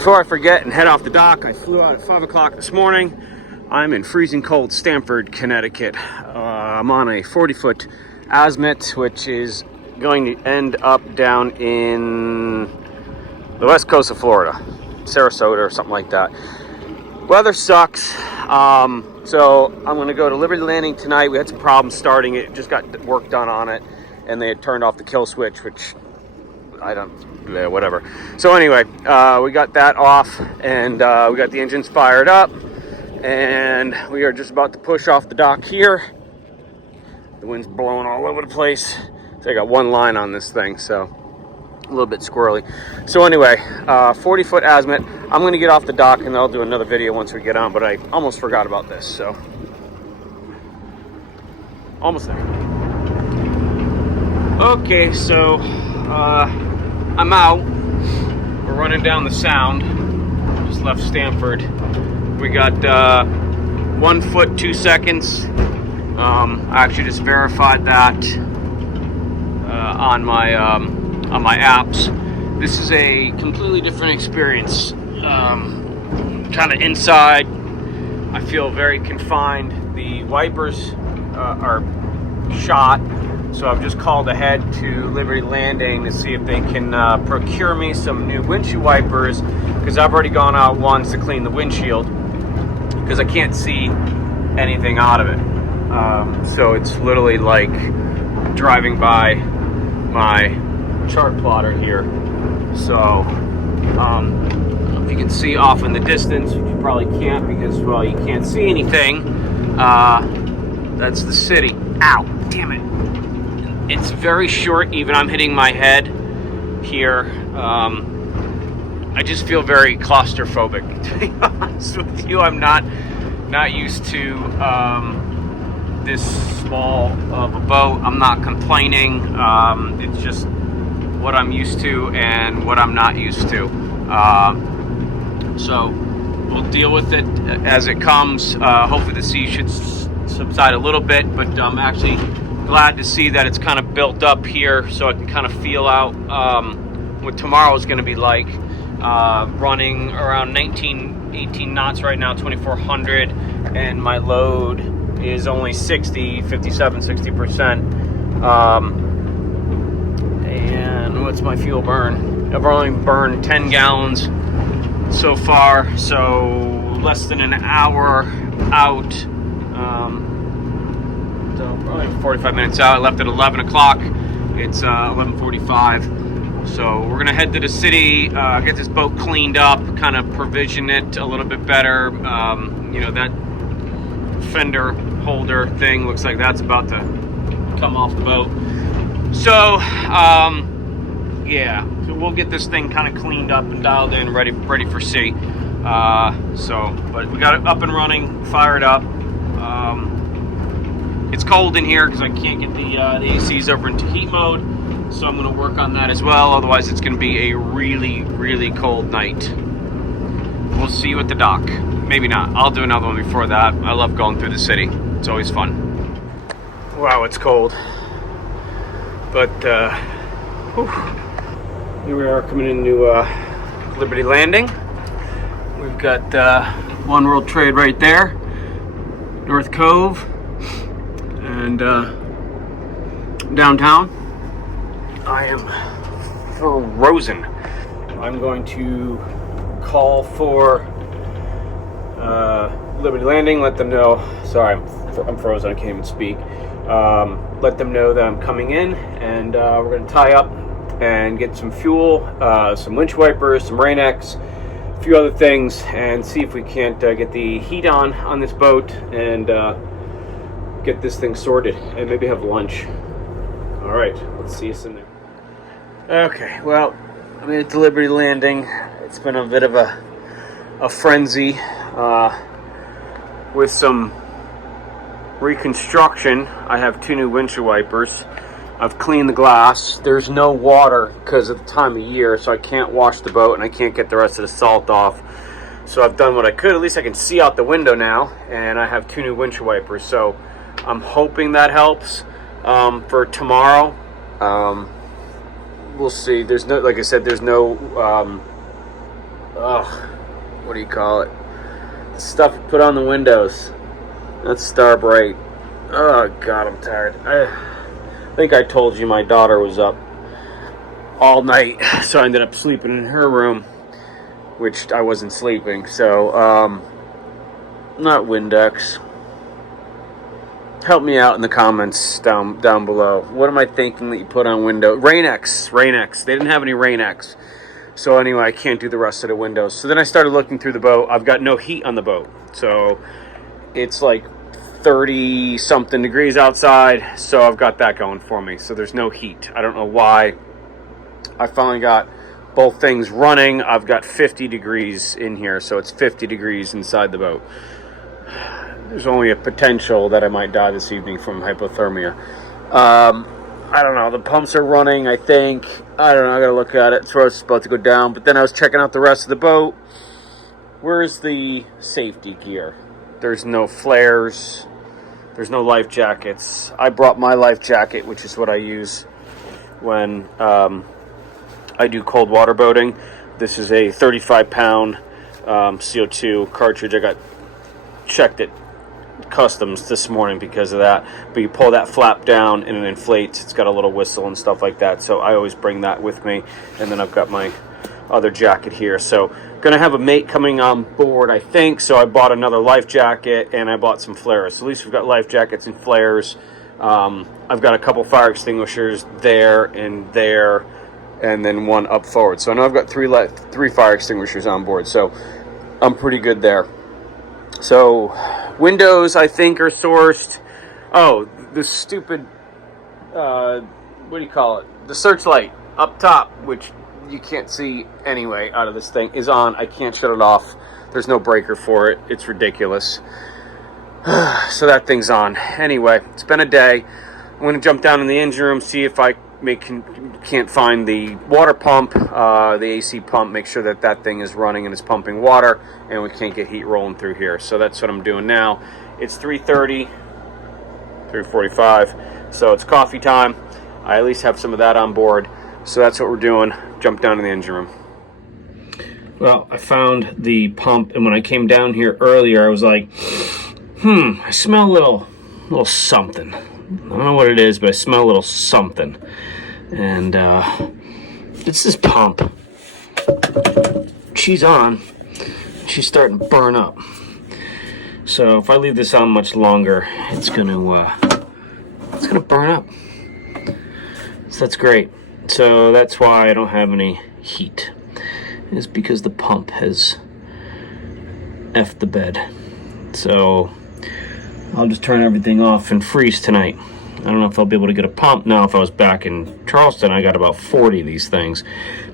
before I forget and head off the dock, I flew out at 5 o'clock this morning. I'm in freezing cold Stamford, Connecticut. I'm on a 40-foot Azimut, which is going to end up down in the west coast of Florida, Sarasota or something like that. Weather sucks, so I'm going to go to Liberty Landing tonight. We had some problems starting it, just got work done on it, and they had turned off the kill switch, which whatever. So anyway, we got that off, and we got the engines fired up, and we are just about to push off the dock here. The wind's blowing all over the place. So I got one line on this thing, so a little bit squirrely. So anyway, 40-foot Azimut. I'm going to get off the dock, and I'll do another video once we get on, but I almost forgot about this, so almost there. Okay, so I'm out. We're running down the Sound. Just left Stamford. We got 1 foot 2 seconds. I actually just verified that on my apps. This is a completely different experience. Kind of inside. I feel very confined. The wipers are shot. So I've just called ahead to Liberty Landing to see if they can procure me some new windshield wipers, because I've already gone out once to clean the windshield because I can't see anything out of it. So it's literally like driving by my chart plotter here. So if you can see off in the distance, which you probably can't because, well, you can't see anything, that's the city. Ow, damn it. It's very short, even I'm hitting my head here. I just feel very claustrophobic, to be honest with you. I'm not used to this small of a boat. I'm not complaining. It's just what I'm used to and what I'm not used to. So we'll deal with it as it comes. Hopefully the sea should subside a little bit, but I'm actually glad to see that it's kind of built up here, so I can kind of feel out what tomorrow is going to be like. Running around 18 knots right now, 2400, and my load is only 60%. And what's my fuel burn? I've only burned 10 gallons so far, so less than an hour out. So probably 45 minutes out. I left at 11 o'clock. It's 11:45. So we're gonna head to the city, get this boat cleaned up, kind of provision it a little bit better. You know, that fender holder thing looks like that's about to come off the boat. So yeah, so we'll get this thing kind of cleaned up and dialed in, ready for sea. But we got it up and running, fired up. It's cold in here because I can't get the ACs over into heat mode, so I'm going to work on that as well. Otherwise, it's going to be a really, really cold night. We'll see you at the dock. Maybe not. I'll do another one before that. I love going through the city. It's always fun. Wow, it's cold. But here we are coming into Liberty Landing. We've got One World Trade right there, North Cove, and downtown. I am frozen. I'm going to call for Liberty Landing, let them know, sorry, I'm frozen, I can't even speak. Let them know that I'm coming in, and we're going to tie up and get some fuel, some winch wipers, some Rain-X, a few other things, and see if we can't get the heat on this boat and get this thing sorted, and maybe have lunch. All right, let's see us in there. Okay, well, I made it to Liberty Landing. It's been a bit of a frenzy with some reconstruction. I have 2 new windshield wipers. I've cleaned the glass. There's no water because of the time of year, so I can't wash the boat and I can't get the rest of the salt off. So I've done what I could. At least I can see out the window now, and I have 2 new windshield wipers. So I'm hoping that helps for tomorrow. We'll see. There's no, like I said, there's no what do you call it? The stuff you put on the windows. That's Star Bright. Oh God, I'm tired. I think I told you my daughter was up all night, so I ended up sleeping in her room, which I wasn't sleeping. So, not Windex. Help me out in the comments down below. What am I thinking that you put on window? Rain-X. They didn't have any Rain-X. So anyway, I can't do the rest of the windows. So then I started looking through the boat. I've got no heat on the boat. So it's like 30-something degrees outside. So I've got that going for me. So there's no heat. I don't know why. I finally got both things running. I've got 50 degrees in here. So it's 50 degrees inside the boat. There's only a potential that I might die this evening from hypothermia. I don't know. The pumps are running, I think. I don't know. I got to look at it. Throat's about to go down. But then I was checking out the rest of the boat. Where's the safety gear? There's no flares. There's no life jackets. I brought my life jacket, which is what I use when I do cold water boating. This is a 35-pound CO2 cartridge. I got checked at customs this morning because of that, but you pull that flap down and it inflates. It's got a little whistle and stuff like that, so I always bring that with me. And then I've got my other jacket here. So gonna have a mate coming on board, I think, so I bought another life jacket and I bought some flares. So at least we've got life jackets and flares. I've got a couple fire extinguishers there, and then one up forward. So I know I've got three fire extinguishers on board, so I'm pretty good there. So windows, I think, are sourced. Oh, the stupid, what do you call it? The searchlight up top, which you can't see anyway out of this thing, is on. I can't shut it off. There's no breaker for it. It's ridiculous. So that thing's on. Anyway, it's been a day. I'm going to jump down in the engine room, see if I can't find the water pump, the AC pump, make sure that that thing is running and is pumping water, and we can't get heat rolling through here. So that's what I'm doing now. It's 3:30, 3:45, so it's coffee time. I at least have some of that on board. So that's what we're doing. Jump down in the engine room. Well, I found the pump, and when I came down here earlier, I was like, I smell a little something. I don't know what it is, but I smell a little something. And it's this pump. She's on. She's starting to burn up. So if I leave this on much longer, it's gonna burn up. So that's great. So that's why I don't have any heat. It's because the pump has effed the bed. So I'll just turn everything off and freeze tonight. I don't know if I'll be able to get a pump. Now, if I was back in Charleston, I got about 40 of these things.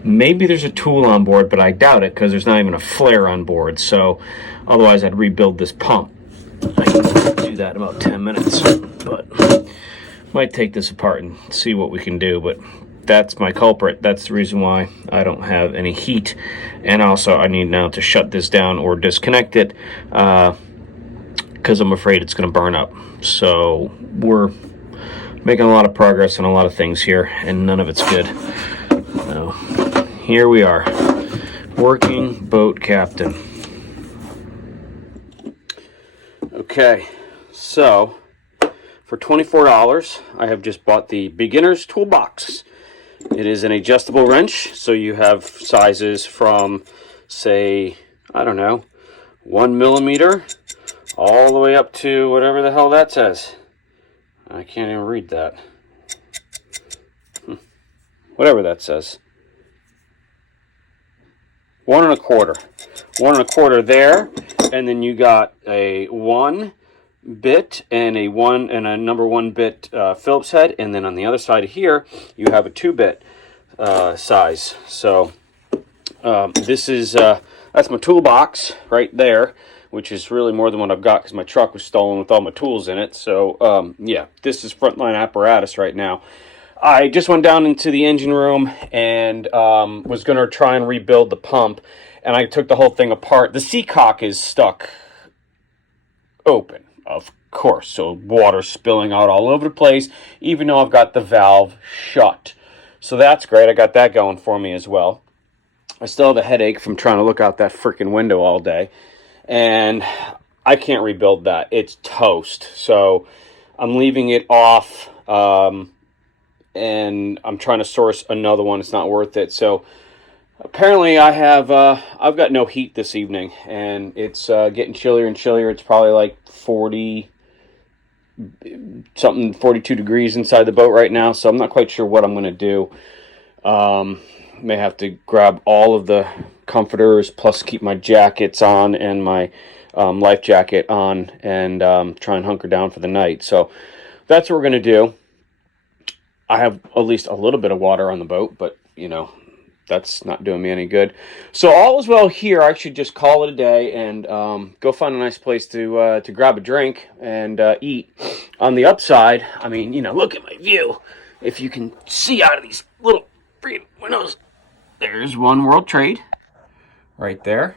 Maybe there's a tool on board, but I doubt it because there's not even a flare on board. So otherwise, I'd rebuild this pump. I can do that in about 10 minutes. But might take this apart and see what we can do. But that's my culprit. That's the reason why I don't have any heat. And also, I need now to shut this down or disconnect it, because I'm afraid it's going to burn up. So we're making a lot of progress on a lot of things here, and none of it's good. So here we are, working boat captain. Okay, so for $24, I have just bought the beginner's toolbox. It is an adjustable wrench, so you have sizes from, say, I don't know, 1 millimeter all the way up to whatever the hell that says. I can't even read that. Whatever that says. 1 1/4. 1 1/4 there, and then you got a 1 bit and a number 1 bit Phillips head, and then on the other side of here you have a 2-bit size. So this is that's my toolbox right there, which is really more than what I've got because my truck was stolen with all my tools in it. So, yeah, this is frontline apparatus right now. I just went down into the engine room and was going to try and rebuild the pump, and I took the whole thing apart. The seacock is stuck open, of course, so water spilling out all over the place, even though I've got the valve shut. So that's great. I got that going for me as well. I still have a headache from trying to look out that freaking window all day. And I can't rebuild that. It's toast. So I'm leaving it off. And I'm trying to source another one. It's not worth it. So apparently I've got no heat this evening, and it's getting chillier and chillier. It's probably like 40 something, 42 degrees inside the boat right now. So I'm not quite sure what I'm going to do. May have to grab all of the comforters, plus keep my jackets on and my life jacket on, and try and hunker down for the night. So that's what we're going to do. I have at least a little bit of water on the boat, but, you know, that's not doing me any good. So all is well here. I should just call it a day and go find a nice place to grab a drink and eat. On the upside, I mean, you know, look at my view. If you can see out of these little freaking windows, there's One World Trade right there.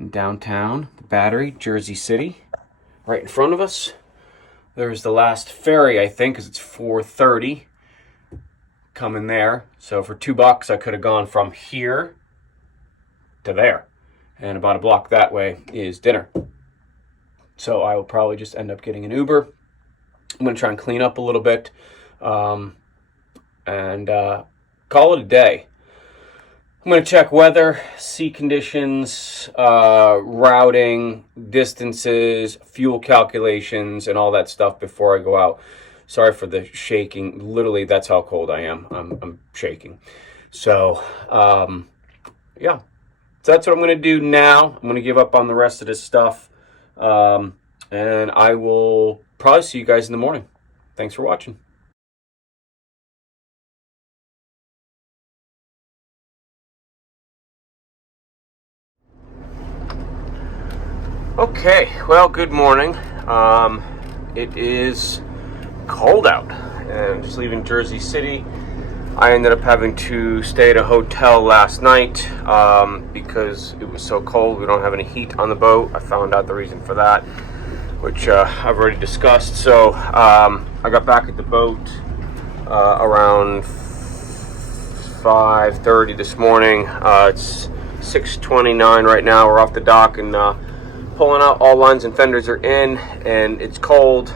In downtown, the Battery, Jersey City, right in front of us. There's the last ferry, I think, because it's 4:30 coming there. So for $2, I could have gone from here to there. And about a block that way is dinner. So I will probably just end up getting an Uber. I'm going to try and clean up a little bit and call it a day. I'm going to check weather, sea conditions, routing, distances, fuel calculations, and all that stuff before I go out. Sorry for the shaking. Literally, that's how cold I am. I'm shaking. So, yeah. So that's what I'm going to do now. I'm going to give up on the rest of this stuff. And I will probably see you guys in the morning. Thanks for watching. Okay, well, good morning. It is cold out, and just leaving Jersey City. I ended up having to stay at a hotel last night because it was so cold. We don't have any heat on the boat. I found out the reason for that, which I've already discussed. So I got back at the boat around 5:30 this morning. It's 6:29 right now. We're off the dock and pulling out. All lines and fenders are in, and it's cold.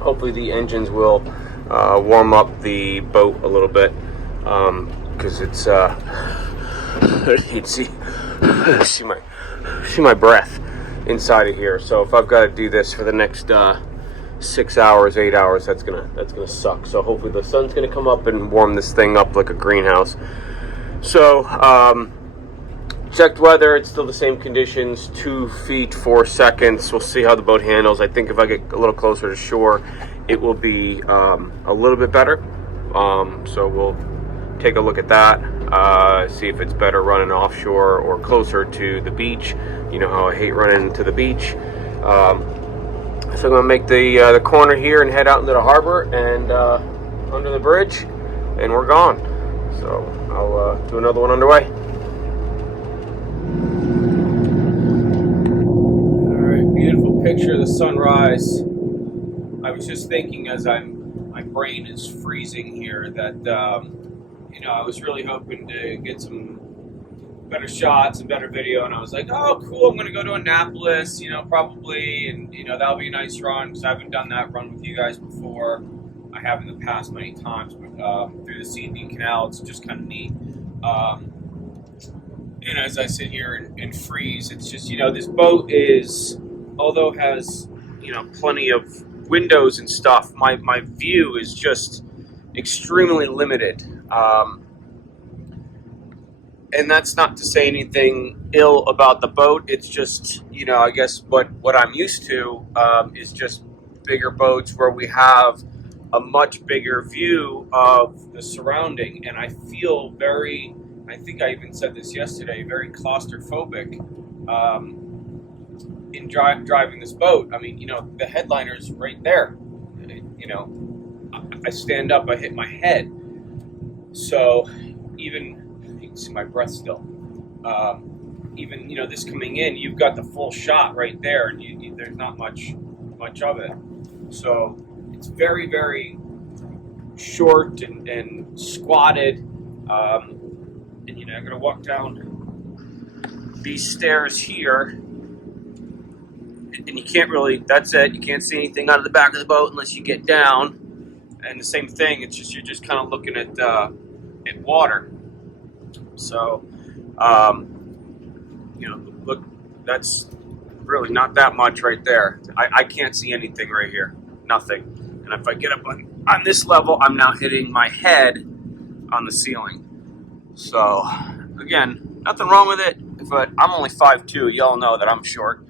Hopefully the engines will warm up the boat a little bit, because it's you can see my breath inside of here. So if I've got to do this for the next 6 hours, 8 hours, that's gonna suck. So hopefully the sun's gonna come up and warm this thing up like a greenhouse. So checked weather, it's still the same conditions, 2 feet 4 seconds. We'll see how the boat handles. I think if I get a little closer to shore, it will be a little bit better. So we'll take a look at that, see if it's better running offshore or closer to the beach. You know how I hate running to the beach. So I'm going to make the corner here and head out into the harbor and under the bridge, and we're gone. So I'll do another one underway. Beautiful picture of the sunrise. I was just thinking as my brain is freezing here that you know, I was really hoping to get some better shots and better video, and I was like, oh cool, I'm gonna go to Annapolis, you know, probably, and you know, that'll be a nice run because I haven't done that run with you guys before. I have in the past many times, but through the C&D Canal, it's just kind of neat. And as I sit here and freeze, it's just, you know, this boat is, although it has, you know, plenty of windows and stuff, my view is just extremely limited. And that's not to say anything ill about the boat. It's just, you know, I guess what I'm used to is just bigger boats where we have a much bigger view of the surrounding. And I feel very, I think I even said this yesterday, very claustrophobic in driving this boat. I mean, you know, the headliner's right there. You know, I stand up, I hit my head. So even, you can see my breath still. Even, you know, this coming in, you've got the full shot right there, and there's not much of it. So it's very, very short and squatted. I'm gonna walk down these stairs here, and you can't really, that's it, you can't see anything out of the back of the boat unless you get down. And the same thing, it's just, you're just kind of looking at water. So look, that's really not that much right there. I can't see anything right here, nothing. And if I get up on this level, I'm now hitting my head on the ceiling. So again, nothing wrong with it, but I'm only 5'2", y'all know that I'm short.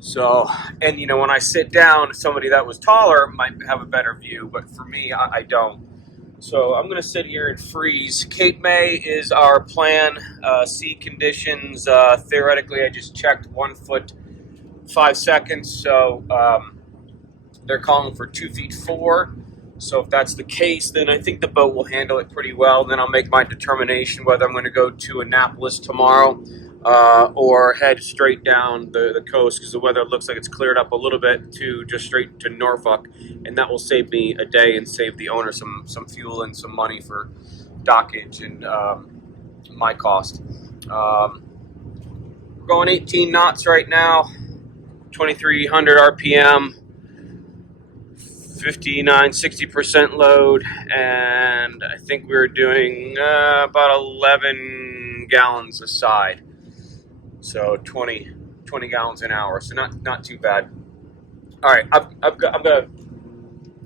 So, and when I sit down, somebody that was taller might have a better view, but for me, I don't. So I'm going to sit here and freeze. Cape May is our plan. Sea conditions, theoretically, I just checked 1 foot 5 seconds. So they're calling for 2 feet 4. So if that's the case, then I think the boat will handle it pretty well. Then I'll make my determination whether I'm going to go to Annapolis tomorrow or head straight down the coast, because the weather looks like it's cleared up a little bit, to just straight to Norfolk, and that will save me a day and save the owner some fuel and some money for dockage and my cost. We're going 18 knots right now, 2,300 RPM, 60% load, and I think we were doing about 11 gallons a side, so 20 gallons an hour, so not too bad. All right, I'm gonna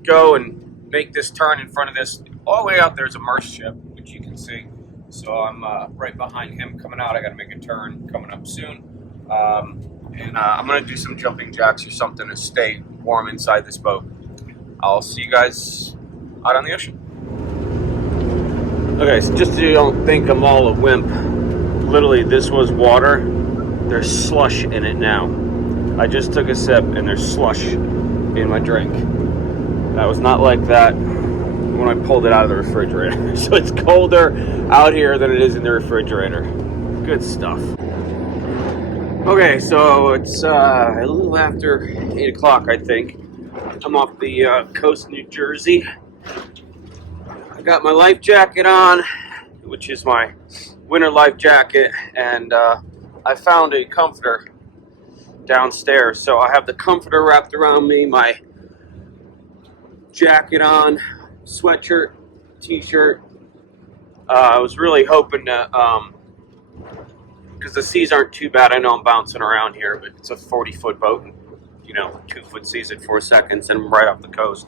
go and make this turn in front of this. All the way out there's a Merce ship, which you can see, so I'm right behind him coming out. I gotta make a turn coming up soon, and I'm gonna do some jumping jacks or something to stay warm inside this boat. I'll see you guys out on the ocean. Okay, so just so you don't think I'm all a wimp, literally this was water. There's slush in it now. I just took a sip and there's slush in my drink. That was not like that when I pulled it out of the refrigerator. So it's colder out here than it is in the refrigerator. Good stuff. Okay, so it's a little after 8 o'clock, I think. I'm off the coast of New Jersey. I got my life jacket on, which is my winter life jacket, and I found a comforter downstairs. So I have the comforter wrapped around me, my jacket on, sweatshirt, t-shirt. I was really hoping to, because the seas aren't too bad. I know I'm bouncing around here, but it's a 40-foot boat. 2-foot seas at 4 seconds, and I'm right off the coast.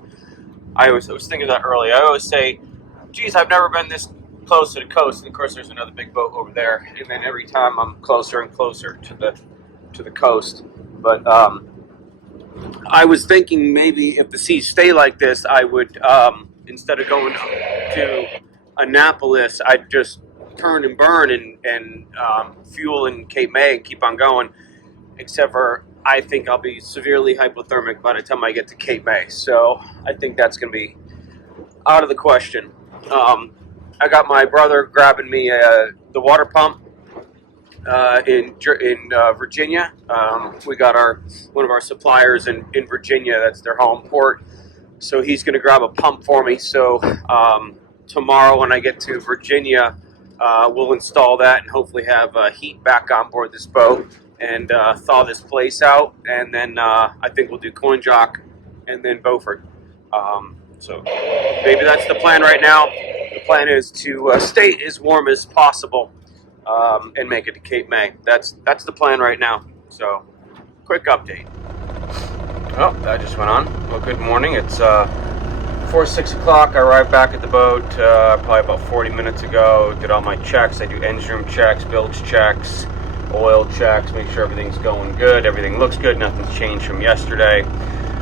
I was thinking that earlier. I always say, geez, I've never been this close to the coast. And of course, there's another big boat over there. And then every time I'm closer and closer to the coast. But I was thinking maybe if the seas stay like this, I would, instead of going to Annapolis, I'd just turn and burn and fuel in Cape May and keep on going. Except for, I think I'll be severely hypothermic by the time I get to Cape May. So I think that's going to be out of the question. I got my brother grabbing me the water pump in Virginia. We got one of our suppliers in Virginia. That's their home port. So he's going to grab a pump for me. So tomorrow when I get to Virginia, we'll install that and hopefully have heat back on board this boat. And thaw this place out, and then I think we'll do Coin Jock and then Beaufort. So maybe that's the plan right now. The plan is to stay as warm as possible and make it to Cape May. That's the plan right now. So quick update. Oh, that just went on. Well, good morning. It's 6 o'clock. I arrived back at the boat probably about 40 minutes ago. Did all my checks. I do engine room checks, bilge checks, oil checks, make sure everything's going good, everything looks good, nothing's changed from yesterday.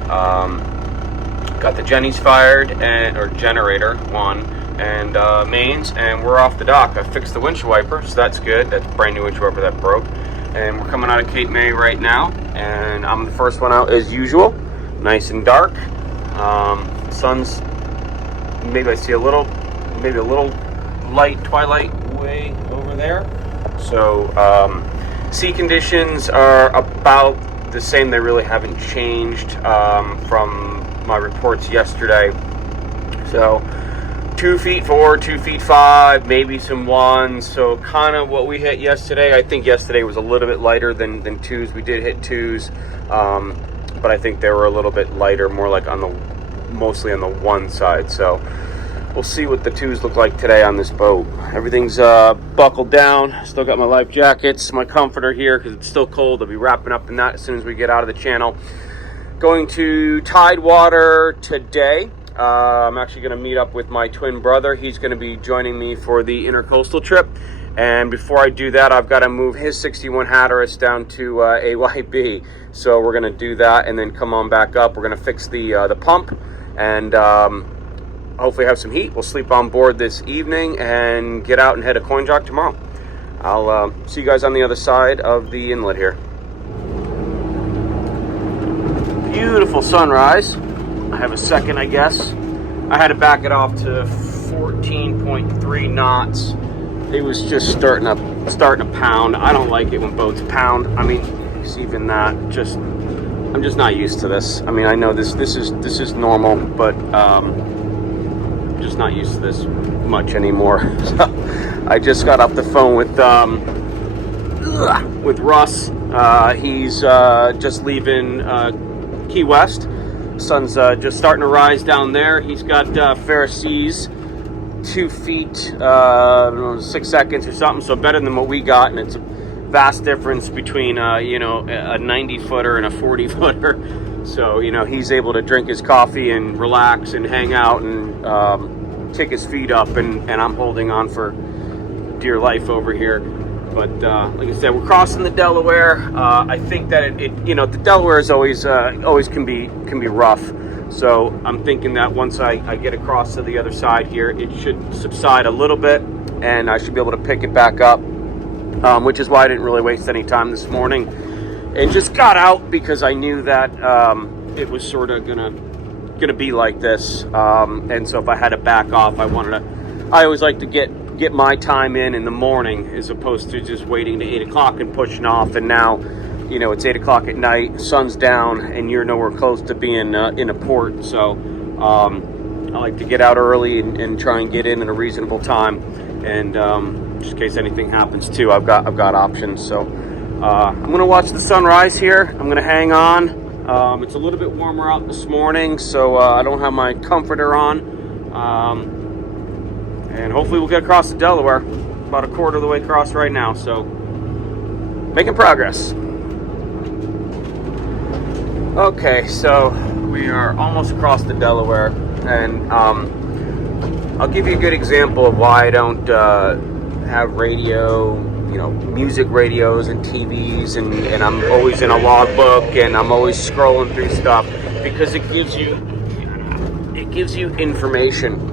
Got the Jennies fired, or generator one, and mains, and we're off the dock. I fixed the windshield wiper, so that's good. That's a brand new windshield wiper that broke. And we're coming out of Cape May right now, and I'm the first one out as usual. Nice and dark. Sun's, maybe I see a little light twilight way over there. So sea conditions are about the same. They really haven't changed from my reports yesterday. So 2 feet 4, 2 feet 5, maybe some 1s. So kind of what we hit yesterday. I think yesterday was a little bit lighter than 2s. We did hit 2s, but I think they were a little bit lighter, more like mostly on the 1 side. So we'll see what the 2s look like today on this boat. Everything's buckled down. Still got my life jackets, my comforter here because it's still cold. I'll be wrapping up in that as soon as we get out of the channel. Going to Tidewater today. I'm actually going to meet up with my twin brother. He's going to be joining me for the intercoastal trip. And before I do that, I've got to move his 61 Hatteras down to AYB. So we're going to do that and then come on back up. We're going to fix the pump and hopefully have some heat. We'll sleep on board this evening and get out and head to Coin Jock tomorrow. I'll see you guys on the other side of the inlet here. Beautiful sunrise. I have a second, I guess. I had to back it off to 14.3 knots. It was just starting to pound. I don't like it when boats pound. I mean, it's even that. I'm just not used to this. I mean, I know this is normal, but I'm just not used to this much anymore. So I just got off the phone with Russ. He's just leaving Key West. Sun's just starting to rise down there. He's got fair seas, 2 feet, 6 seconds or something, so better than what we got, and it's a vast difference between a 90-footer and a 40-footer. So, he's able to drink his coffee and relax and hang out and kick his feet up, and I'm holding on for dear life over here. But like I said, we're crossing the Delaware. I think that the Delaware is always can be rough. So I'm thinking that once I get across to the other side here, it should subside a little bit, and I should be able to pick it back up. Which is why I didn't really waste any time this morning, and just got out because I knew that it was sort of gonna be like this. And so if I had to back off, I always like to get my time in the morning as opposed to just waiting to 8 o'clock and pushing off. And now, it's 8 o'clock at night, sun's down, and you're nowhere close to being in a port. So I like to get out early and try and get in at a reasonable time. And just in case anything happens too, I've got options. So I'm gonna watch the sunrise here. I'm gonna hang on. It's a little bit warmer out this morning, so I don't have my comforter on. And hopefully we'll get across the Delaware. About a quarter of the way across right now, so making progress. Okay, so we are almost across the Delaware, and I'll give you a good example of why I don't have radio, music radios and TVs, and I'm always in a logbook, and I'm always scrolling through stuff, because it gives you information.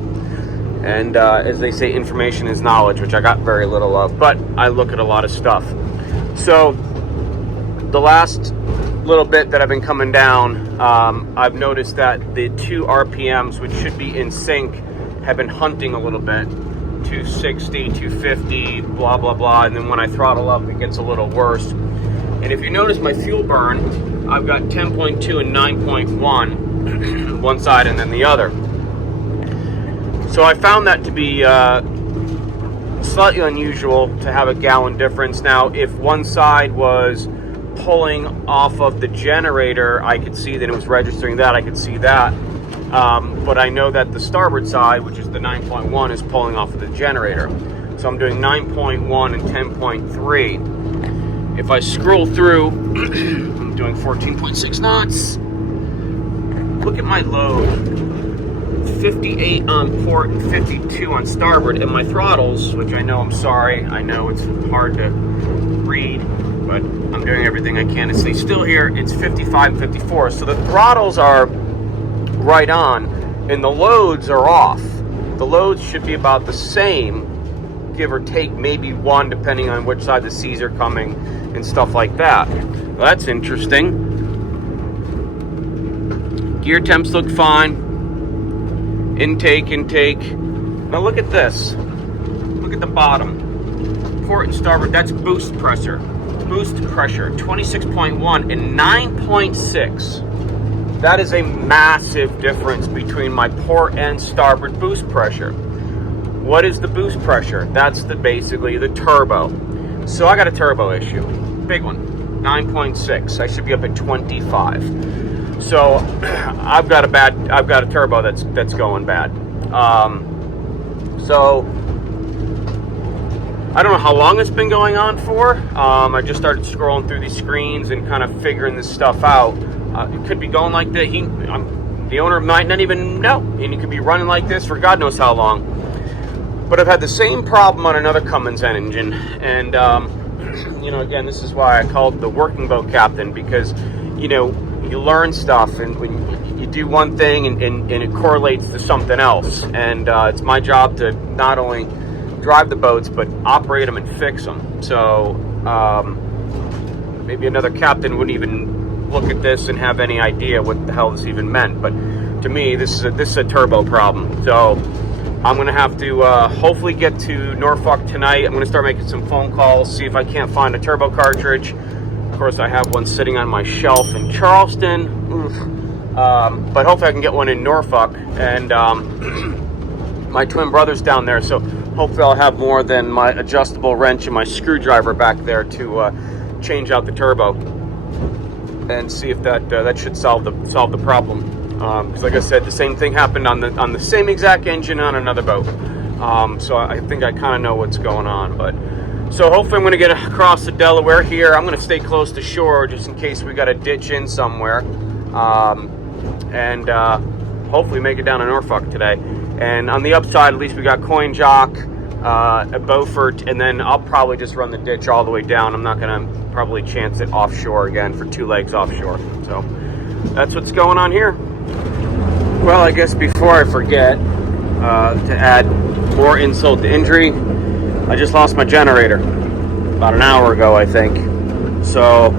And as they say, information is knowledge, which I got very little of, but I look at a lot of stuff. So the last little bit that I've been coming down, I've noticed that the 2 RPMs, which should be in sync, have been hunting a little bit. 260, 250, blah, blah, blah. And then when I throttle up, it gets a little worse. And if you notice my fuel burn, I've got 10.2 and 9.1, one side and then the other. So I found that to be slightly unusual to have a gallon difference. Now, if one side was pulling off of the generator, I could see that it was registering that. I could see that. But I know that the starboard side, which is the 9.1, is pulling off of the generator. So I'm doing 9.1 and 10.3. If I scroll through, I'm doing 14.6 knots. Look at my load. 58 on port and 52 on starboard, and my throttles, which I know, I know it's hard to read, but I'm doing everything I can to stay still here. It's 55 and 54, so the throttles are right on, and the loads are off. The loads should be about the same, give or take maybe 1, depending on which side the seas are coming and stuff like that. Well, that's interesting. Gear temps look fine. Intake. Now look at this. Look at the bottom. Port and starboard, that's boost pressure. Boost pressure, 26.1 and 9.6. That is a massive difference between my port and starboard boost pressure. what is the boost pressure? That's basically the turbo. So I got a turbo issue, big one, 9.6. I should be up at 25. So I've got a turbo that's going bad. So I don't know how long it's been going on for. I just started scrolling through these screens and kind of figuring this stuff out. It could be going like that. The owner might not even know, and it could be running like this for God knows how long. But I've had the same problem on another Cummins engine, and you know, again, this is why I called the working boat captain, because you know, you learn stuff, and when you do one thing and it correlates to something else, and it's my job to not only drive the boats but operate them and fix them. So maybe another captain wouldn't even look at this and have any idea what the hell this even meant, but to me this is a turbo problem. So I'm gonna have to hopefully get to Norfolk tonight. I'm gonna start making some phone calls, see if I can't find a turbo cartridge. Of course, I have one sitting on my shelf in Charleston. But hopefully I can get one in Norfolk, and my twin brother's down there, so hopefully I'll have more than my adjustable wrench and my screwdriver back there to change out the turbo and see if that should solve the problem. Because like I said, the same thing happened on the same exact engine on another boat. So I think I kind of know what's going on. But so hopefully I'm going to get across the Delaware here. I'm going to stay close to shore just in case we got to ditch in somewhere. And hopefully make it down to Norfolk today. And on the upside, at least we got Coin Jock, a Beaufort, and then I'll probably just run the ditch all the way down. I'm not going to probably chance it offshore again for 2 legs offshore. So that's what's going on here. Well, I guess before I forget, to add more insult to injury, I just lost my generator about an hour ago, I think. So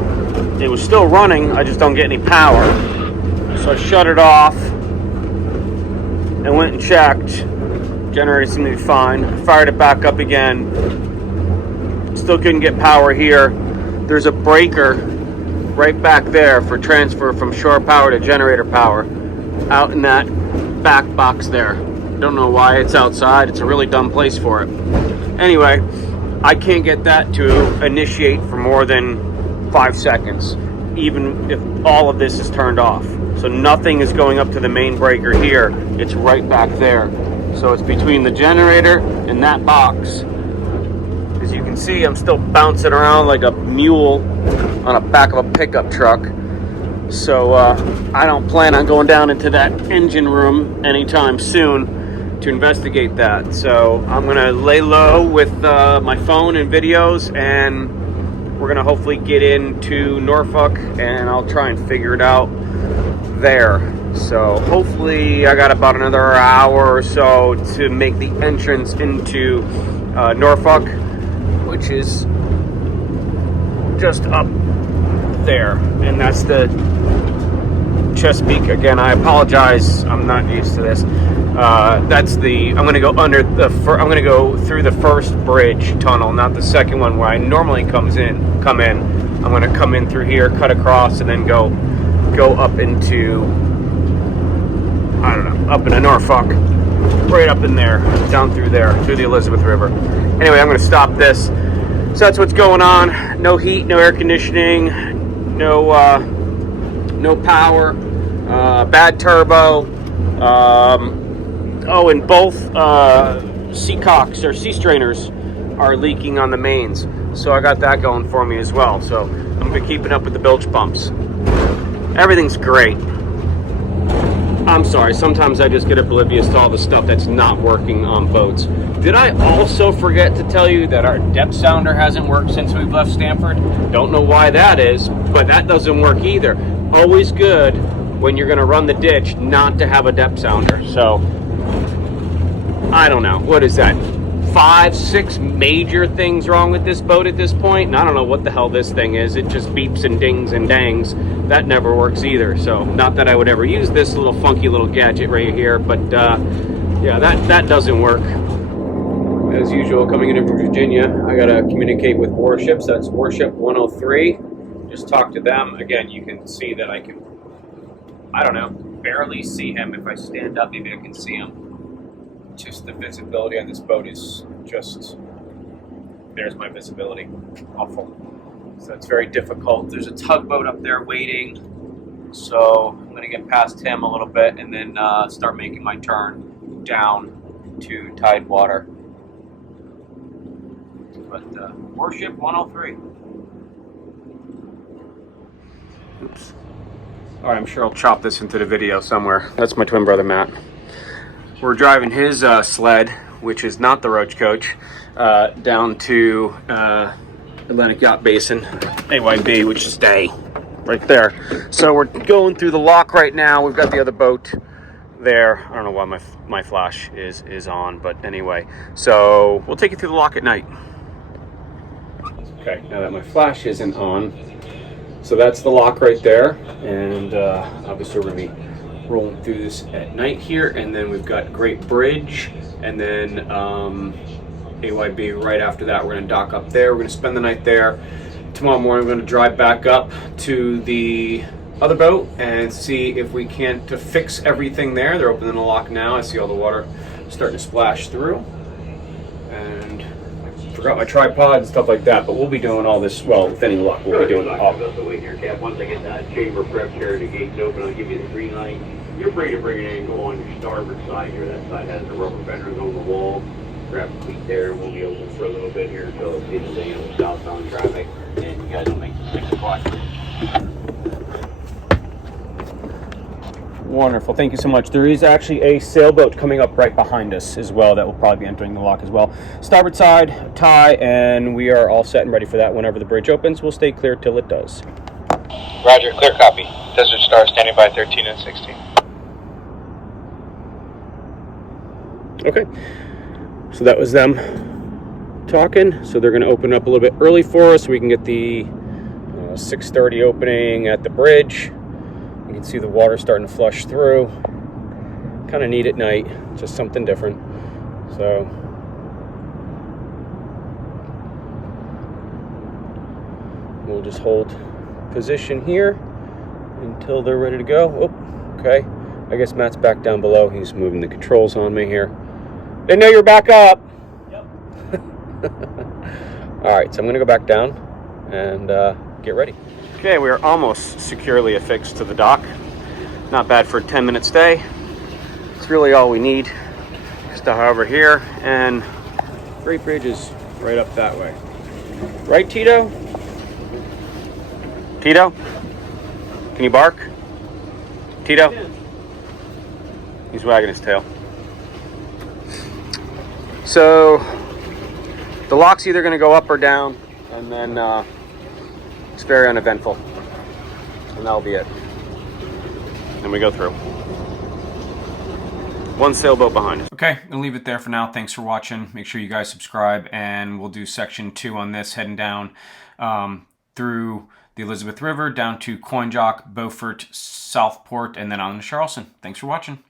it was still running, I just don't get any power. So I shut it off and went and checked. Generator seemed to be fine. Fired it back up again. Still couldn't get power here. There's a breaker right back there for transfer from shore power to generator power out in that back box there. Don't know why it's outside. It's a really dumb place for it. Anyway, I can't get that to initiate for more than 5 seconds, even if all of this is turned off. So nothing is going up to the main breaker here. It's right back there. So it's between the generator and that box. As you can see, I'm still bouncing around like a mule on the back of a pickup truck. So I don't plan on going down into that engine room anytime soon to investigate that. So I'm gonna lay low with my phone and videos, and we're gonna hopefully get into Norfolk, and I'll try and figure it out there. So hopefully I got about another hour or so to make the entrance into Norfolk, which is just up there, and that's the Chesapeake. Again, I apologize, I'm not used to this. That's the, I'm gonna go under the I'm gonna go through the first bridge tunnel, not the second one where I normally come in. I'm gonna come in through here, cut across, and then go up into, I don't know, up into Norfolk, right up in there, down through there, through the Elizabeth River. Anyway, I'm gonna stop this. So that's what's going on. No heat, no air conditioning, no power, bad turbo. Oh, and both sea cocks or sea strainers are leaking on the mains. So I got that going for me as well. So I'm gonna be keeping up with the bilge pumps. Everything's great. I'm sorry, sometimes I just get oblivious to all the stuff that's not working on boats. Did I also forget to tell you that our depth sounder hasn't worked since we've left Stamford? Don't know why that is, but that doesn't work either. Always good when you're gonna run the ditch not to have a depth sounder. So, I don't know, what is that? 5, 6 major things wrong with this boat at this point, and I don't know what the hell this thing is. It just beeps and dings and dangs. That never works either. So not that I would ever use this little funky little gadget right here, but yeah, that doesn't work. As usual, coming in from Virginia, I gotta communicate with warships. That's Warship 103. Just talk to them. Again, you can see that I don't know, barely see him. If I stand up, maybe I can see him. just the visibility on this boat is just, there's my visibility, awful. So it's very difficult. There's a tugboat up there waiting, so I'm gonna get past him a little bit and then start making my turn down to Tidewater. But Warship 103. Oops. All right, I'm sure I'll chop this into the video somewhere. That's my twin brother, Matt. We're driving his sled, which is not the Roach Coach, down to Atlantic Yacht Basin, AYB, which is day, right there. So we're going through the lock right now. We've got the other boat there. I don't know why my flash is on, but anyway. So we'll take you through the lock at night. Okay, now that my flash isn't on, so that's the lock right there, and obviously we're going to be rolling through this at night here, and then we've got Great Bridge, and then AYB right after that. We're going to dock up there. We're going to spend the night there. Tomorrow morning we're going to drive back up to the other boat and see if we can't fix everything there. They're opening the lock now. I see all the water starting to splash through, and forgot my tripod and stuff like that, but we'll be doing all this, well, with any luck, we'll be doing it all. Once I get that chamber prep here and the gates open, I'll give you the green light. You're free to bring it in and go on your starboard side here. That side has the rubber fenders on the wall. Grab the cleat there, and we'll be open for a little bit here until it's southbound traffic, and you guys will make the 6 o'clock. Wonderful, thank you so much. There is actually a sailboat coming up right behind us as well that will probably be entering the lock as well. Starboard side, tie, and we are all set and ready for that. Whenever the bridge opens, we'll stay clear till it does. Roger, clear copy. Desert Star standing by 13 and 16. Okay, so that was them talking. So they're going to open up a little bit early for us so we can get the 6:30 opening at the bridge. You can see the water starting to flush through. Kind of neat at night, just something different. So we'll just hold position here until they're ready to go. Oh, okay. I guess Matt's back down below. He's moving the controls on me here. Didn't know you're back up. Yep. All right, so I'm gonna go back down and get ready. Okay, we are almost securely affixed to the dock. Not bad for a 10-minute stay. It's really all we need. Just to hover here, and Great Bridge is right up that way. Right, Tito? Tito? Can you bark? Tito? Yeah. He's wagging his tail. So, the lock's either going to go up or down, and then it's very uneventful, and that'll be it. And we go through. One sailboat behind us. Okay, I'm gonna leave it there for now. Thanks for watching. Make sure you guys subscribe, and we'll do section 2 on this, heading down through the Elizabeth River, down to Coinjock, Beaufort, Southport, and then on to Charleston. Thanks for watching.